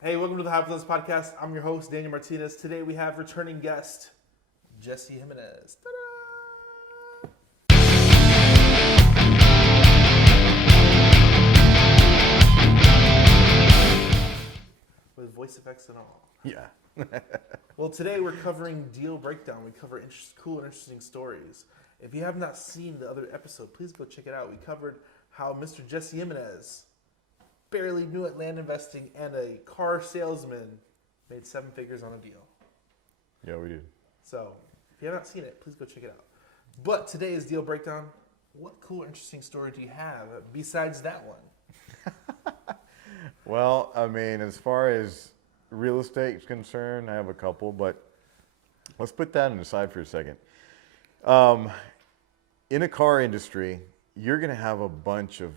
Hey, welcome to the Hypothesis Podcast. I'm your host, Daniel Martinez. Today we have returning guest, Jesse Jimenez. Ta-da! With voice effects and all. Yeah. Well, today we're covering deal breakdown. We cover cool and interesting stories. If you have not seen the other episode, please go check it out. We covered how Mr. Jesse Jimenez, barely new at land investing and a car salesman, made 7 figures on a deal. Yeah, we did. So, if you have not seen it, please go check it out. But today's deal breakdown, what cool, interesting story do you have besides that one? Well, I mean, as far as real estate is concerned, I have a couple, but let's put that on the side for a second. In a car industry, you're going to have a bunch of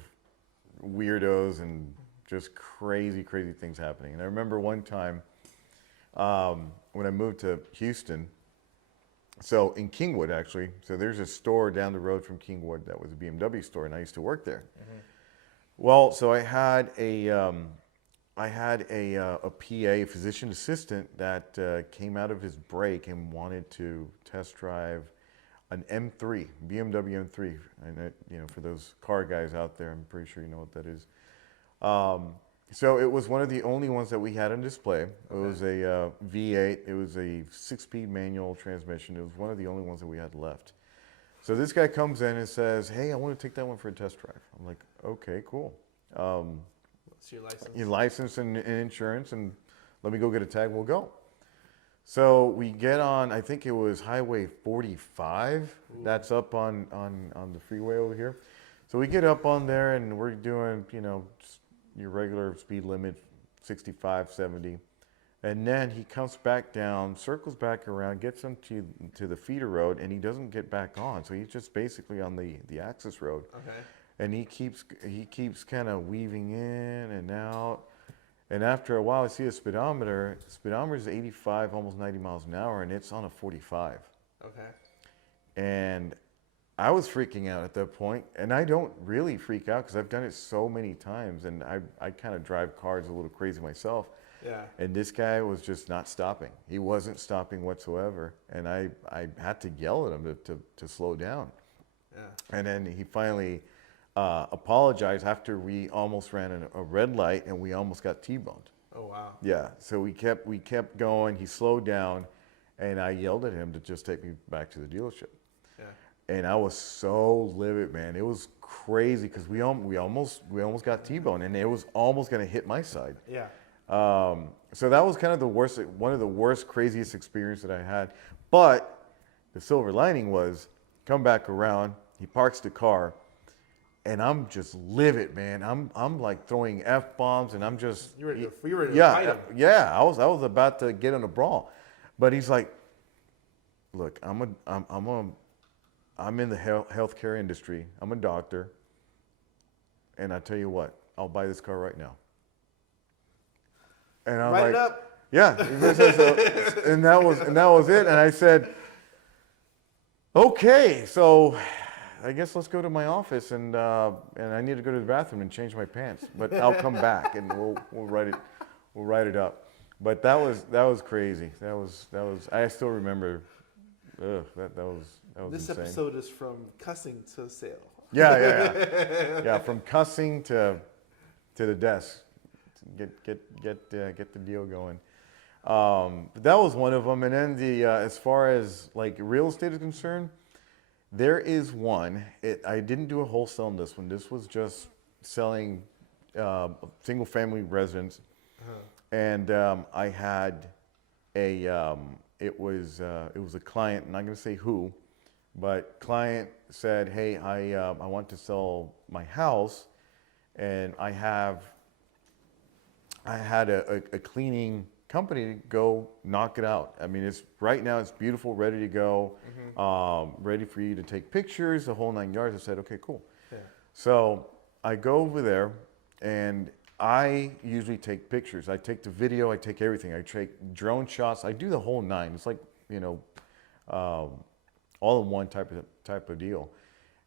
weirdos and just crazy, crazy things happening. And I remember one time when I moved to Houston, so in Kingwood, actually, so there's a store down the road from Kingwood that was a BMW store, and I used to work there. Mm-hmm. Well, so I had a PA, physician assistant, that came out of his break and wanted to test drive an M3, BMW M3, and it, for those car guys out there, I'm pretty sure you know what that is. So it was one of the only ones that we had on display. It was a V8. It was a 6-speed manual transmission. It was one of the only ones that we had left. So this guy comes in and says, "Hey, I want to take that one for a test drive." I'm like, "Okay, cool. What's your license? Your license and insurance, and let me go get a tag. We'll go." So we get on, I think it was Highway 45. Ooh. That's up on the freeway over here. So we get up on there and we're doing, just your regular speed limit, 65, 70. And then he comes back down, circles back around, gets into the feeder road, and he doesn't get back on. So he's just basically on the access road. Okay. And he keeps kind of weaving in and out. And after a while, I see a speedometer. The speedometer is 85, almost 90 miles an hour, and it's on a 45. Okay. And I was freaking out at that point, and I don't really freak out because I've done it so many times, and I kind of drive cars a little crazy myself. Yeah. And this guy was just not stopping. He wasn't stopping whatsoever, and I had to yell at him to slow down. Yeah. And then he finally apologized after we almost ran a red light and we almost got T-boned. Oh, wow. Yeah, so we kept going. He slowed down, and I yelled at him to just take me back to the dealership. Yeah. And I was so livid, man. It was crazy because we almost got T-boned, and it was almost going to hit my side. Yeah. So that was kind of one of the worst, craziest experiences that I had. But the silver lining was, come back around, he parks the car, and I'm just livid, man. I'm like throwing F-bombs, and I'm just... You were ready to fight him. Yeah, I was about to get in a brawl. But he's like, "Look, I'm in the healthcare industry. I'm a doctor. And I tell you what, I'll buy this car right now." And I'm Write like, it up. Yeah. And that was it. And I said, "Okay, so I guess let's go to my office, and I need to go to the bathroom and change my pants, but I'll come back and we'll write it up." But that was crazy. That was I still remember. That was This insane. episode is from cussing to sale. Yeah. From cussing to the desk, get the deal going. But that was one of them. And then as far as like real estate is concerned, there is one. I didn't do a wholesale on this one. This was just selling single family residence. Uh-huh. And I had it was a client, I'm not going to say who, but client said, "Hey, I want to sell my house, and I had a cleaning company to go knock it out. I mean, right now it's beautiful, ready to go, ready for you to take pictures, the whole 9 yards." I said, "Okay, cool." Yeah. So I go over there, and I usually take pictures. I take the video, I take everything. I take drone shots. I do the whole 9. It's like, all in one type of deal.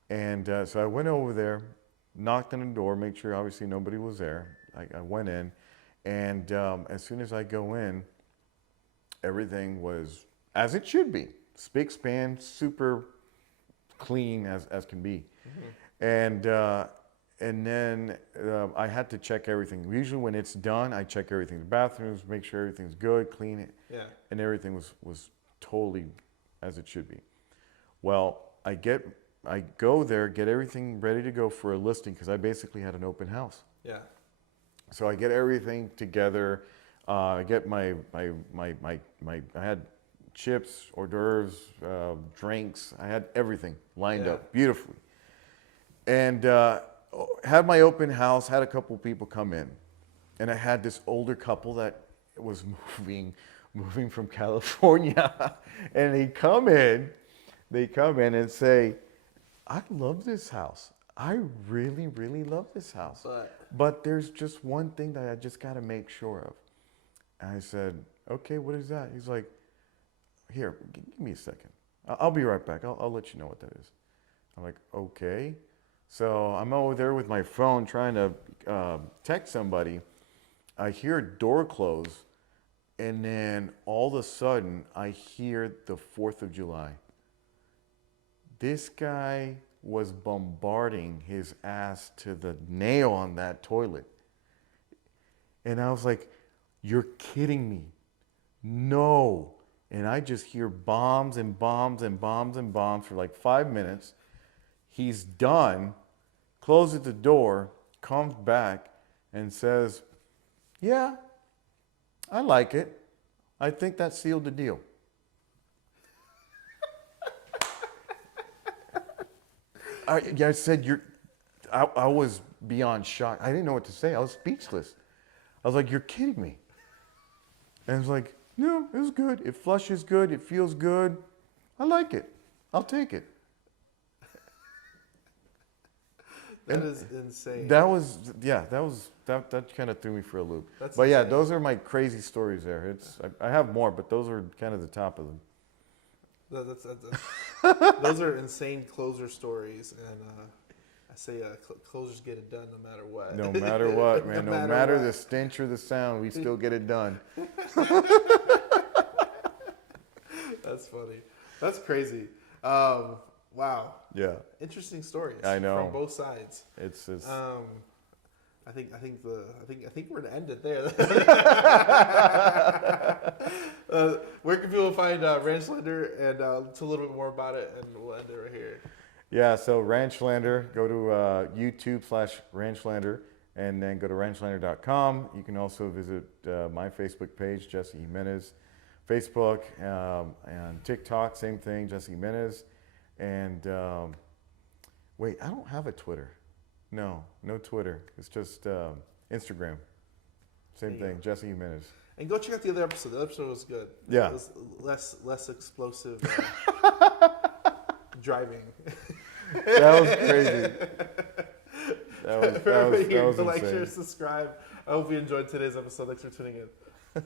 And so I went over there, knocked on the door, made sure obviously nobody was there. I went in, And as soon as I go in, everything was as it should be. Spick span, super clean as can be. And then I had to check everything. Usually when it's done, I check everything. The bathrooms, make sure everything's good, clean it. Yeah. And everything was totally as it should be. Well, I go there, get everything ready to go for a listing because I basically had an open house. Yeah. So I get everything together. I get I had chips, hors d'oeuvres, drinks. I had everything lined up beautifully. And had my open house, had a couple people come in. And I had this older couple that was moving from California. And they come in and say, I love this house. I really, really love this house. But there's just one thing that I just got to make sure of. And I said, okay, what is that? He's like, here, give me a second. I'll be right back. I'll let you know what that is. I'm like, okay. So I'm over there with my phone trying to text somebody. I hear a door close, and then all of a sudden, I hear the 4th of July. This guy was bombarding his ass to the nail on that toilet. And I was like, you're kidding me. No. And I just hear bombs and bombs and bombs and bombs for like 5 minutes. He's done, closes the door, comes back and says, yeah, I like it. I think that sealed the deal. I said, I was beyond shocked. I didn't know what to say. I was speechless. I was like, you're kidding me. And I was like, no, it was good. It flushes good. It feels good. I like it. I'll take it. That is insane. That kind of threw me for a loop. But yeah, those are my crazy stories there. I have more, but those are kind of the top of them. Those are insane closer stories, and I say closers get it done no matter what. No matter what, man. No matter the stench or the sound, we still get it done. That's funny. That's crazy. Wow. Yeah. Interesting stories. I know. From both sides. It's I think we're gonna end it there. Where can people find Ranchland and a little bit more about it, and we'll end it right here. Yeah, so Ranchland, go to YouTube/Ranchland, and then go to ranchlander.com. You can also visit my Facebook page, Jesse Jimenez, Facebook, and TikTok, same thing, Jesse Jimenez. And wait, I don't have a Twitter. No Twitter. It's just Instagram. Same thing, Jesse Jimenez. And go check out the other episode. The other episode was good. Yeah. It was less explosive driving. That was crazy. That was like, insane. share, subscribe. I hope you enjoyed today's episode. Thanks for tuning in.